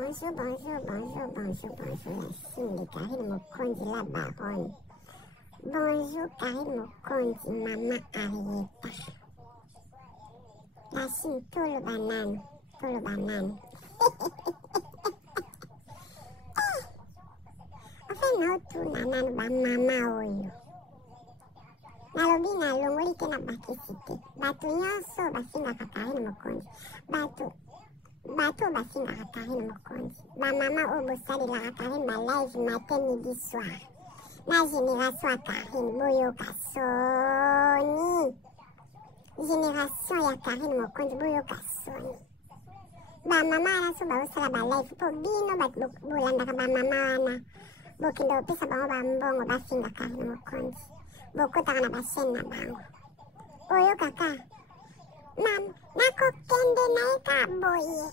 Bonjour, la Chine de Karine Mokonzi, la baronne. Bonjour, Karine Mokonzi, maman Arieta. La Chine, tout le banane. Enfin, non, tout nanan, ba mama oyo. Nalobi na longoli te na bakisite. Bato nyonso basingaka Karine Mokonzi. Bato basingaka Karine Mokonzi. Ba mama oyo bosalelaka Karine ba live matin midi soir. Na génération ya Karine boyoka soni. Génération ya Karine Mokonzi boyoka soni. Ba mama wana so baosala ba live po bino bato bolandaka ba mama wana. Bokende opesa bango bambongo bafinga Karine Mokonzi. Bokotaka na bachaine na bango. Oyo kaka. Mam, nakokende na ye ka boye.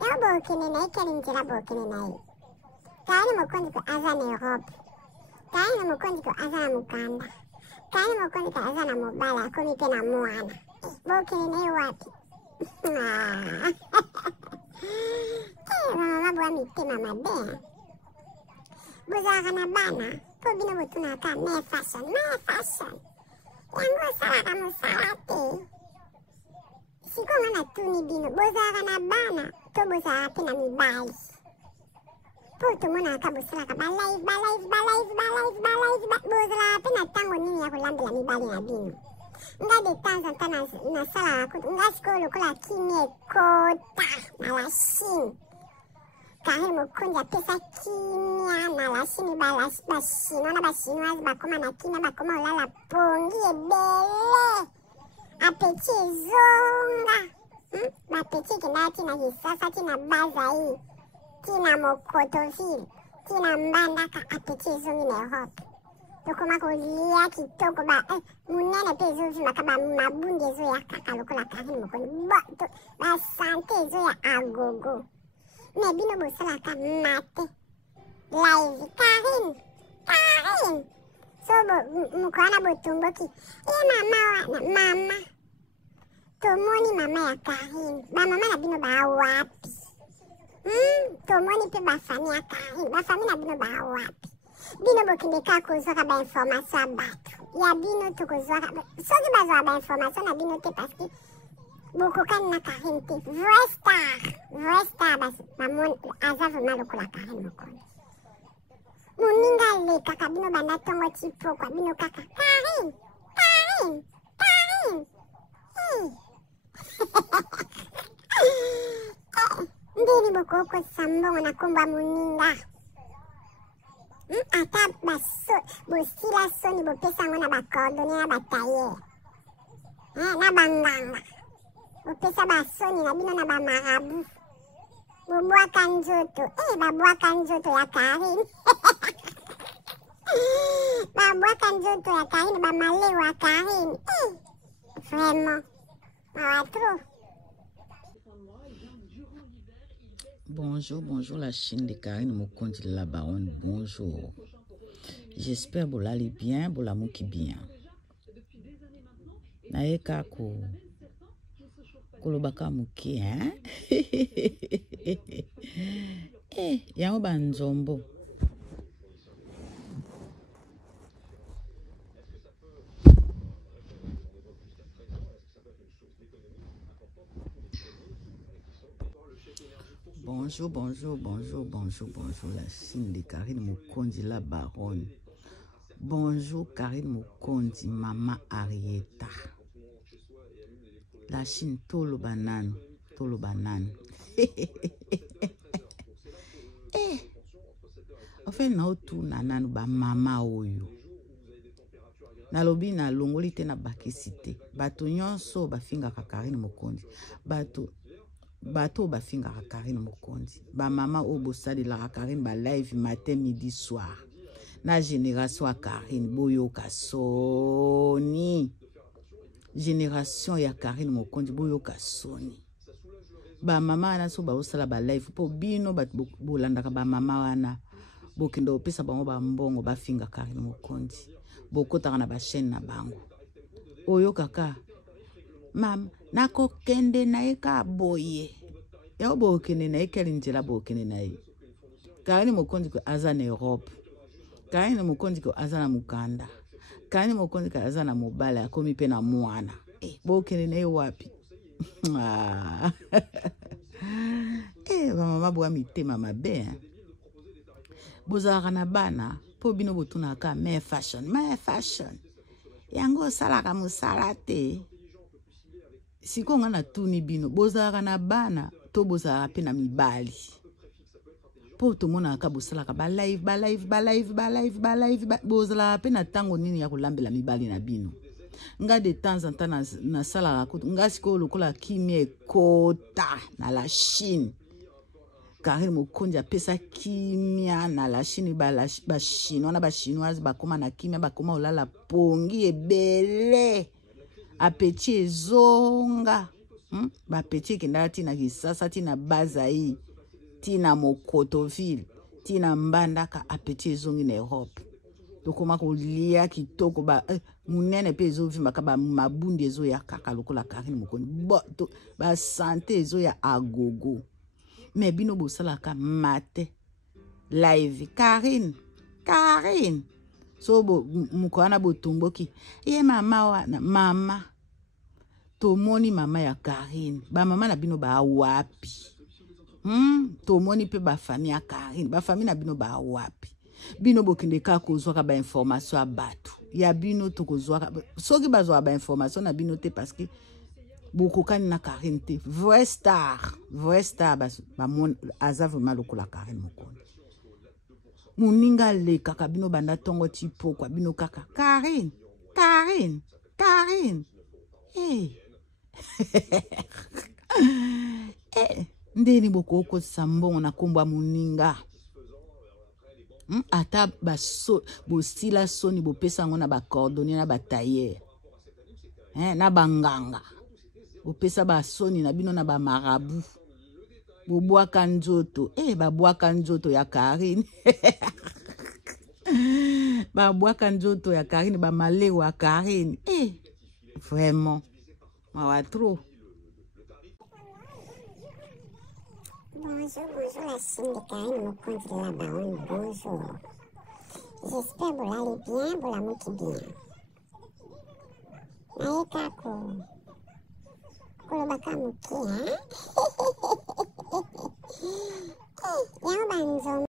Yo bokende na ye keli nzela bokende na ye. Karine Mokonzi ko aza na Europe. Karine Mokonzi ko aza na Mukanda. Karine Mokonzi ko aza na mobala akomi pe na mwana. Bokende na ye wapi? Mama bwa mitema mabe. Bozalaka na bana. Po bino botunaka me fashion. Yango osalaka mosala te. Sikonga natuni bino. Bozalaka na bana. To bozalaka pe na mibali. Po tomonaka bosalaka balive. Bozalaka pe na tango nini ya kolambela mibali na bino. Nga de temps en temps nasalaka kutu. Nga sikoyo lokola kimi ekota na la Chine. Karine Mokonzi apesa kimia na la Chine bachinois na bachinoise bakoma na kimia bakoma olala pongi ebele. Apeti ezonga. Bapeti ekenda tina Kisasa, tina Bazai, tina Mokotoville, tina Mbandaka. Apeti ezongi na Europe. Tokoma kolia kitoko ba munene pe ezovimaka bamabundi ezoya kaka lokola Karine Mokonzi. Basante ezoya agogo. Mais bino bosalaka mate live Karine so mukwana botumboki mama tomoni mama ya Karine bamama na bino bawapi tomoni pe bafami ya Karine bafami na bino bawapi bino bokende kaka kozwaka bainformation ya bato ya bino tokozwaka soki bazwaka bainformation na bino te parce que bokokani na Karine te vrai star basi aza vraiment lokola Karine Mokonzi. Moninga lekaka bino banda ntongo tipokwa bino kaka Karine ndeni bokokosisa mbongo na nkombo ya moninga. Ata bosila soni bopesa yango na bakordone na batailleur na banganga. Bopesa basoni na bino na bamarabu. Bobwaka nzoto. Babwaka nzoto ya Karine. Babwaka nzoto ya Karine, bamaleo ya Karine. Vraiment. Mawa trop. Bonjour la Chine de Karine Mokonzi la baronne. Bonjour. J'espère que vous allez bien, vous l'amou qui bien. Naeka ko kolobaka muki yango banzombo. Bonjour la Chine de Karine Mokonzi la baronne. Bonjour Karine Mokonzi, maman Arieta. La Chine, tolo banane. Enfin, na otu nananu ba mama oyo. Nalobi na longoli te na bakisite. Bato nyonso bafingaka Karine Mokonzi. Bato bafingaka Karine Mokonzi. Ba mama oyo bosalelaka Karine ba live matin midi soir. Na génération ya Karine boyoka soni. Génération ya Karine Mokonzi boyoka soni. Ba mama wana so baosala ba live po bino bat bolandaka ba mama wana bokende opesa bango ba mbongo bafinga Karine Mokonzi bokotaka na ba chaîne na bango. Oyo kaka mam nakokende na ye ka boye. ya bokene na ekeli njela bokene na ye Karine Mokonzi ko aza na Europe Karine Mokonzi ko aza na Mukanda Karine Mokonzi ko aza na mobala akomi pe na mwana bokene na ye wapi mama bwa mitema mabe bozalaka na bana po bino botunaka me fashion yango salaka musala te siko nga na tuni bino bozalaka na bana to bozalaka pe na mibali po tomonaka bosalaka ba live bozalaka pe na tango nini ya kolambela mibali na bino nga de temps en temps na salaka kutu nga siko lokola kimia ekota na la Chine Karine Mokonzi apesa kimia na la Chine ba chinois na ba chinoise bakoma na kimia bakoma olala pongi ebele apeti ezonga ba peti kenda tina Kisasa tina Bazai tina Mokotoville tina Mbandaka apeti ezongi na Europe tokoma kolia kitoko ba munene pe ezovimba ka ba mabundi ezo ya kaka lokola Karine Mokonzi ba santé ezo ya agogo mais bino bosalaka mate live Karine so mukwana botumboki ye mama tomoni mama ya Karine ba mama na bino ba wapi tomoni pe ba famille ya Karine ba famille na bino ba wapi bino bokende ka kozwaka ba information abatu ya bino to kozwaka soki bazwa ba information na bino te parce que bokokani na Karine te vrai star ba mon azavu malokola Karine Mokonzi muninga le kaka bino banda tongo tipo kwa bino kaka Karine ndeni bokoko sambongo na komba muninga ata bosila soni bopesa ngo na ba cordonnier na ba tailleur na banganga bopesa ba soni na bino na ba marabu bobwaka nzoto babwaka nzoto ya Karine babwaka nzoto ya Karine ba malego ya Karine vraiment mawa trop. Bonjour la Chine de Karine Mokonzi la baronne, bonjour. J'espère que vous allez bien, vous l'amouki bien. Naeka kolobaka muki, hein? Yango banzongo.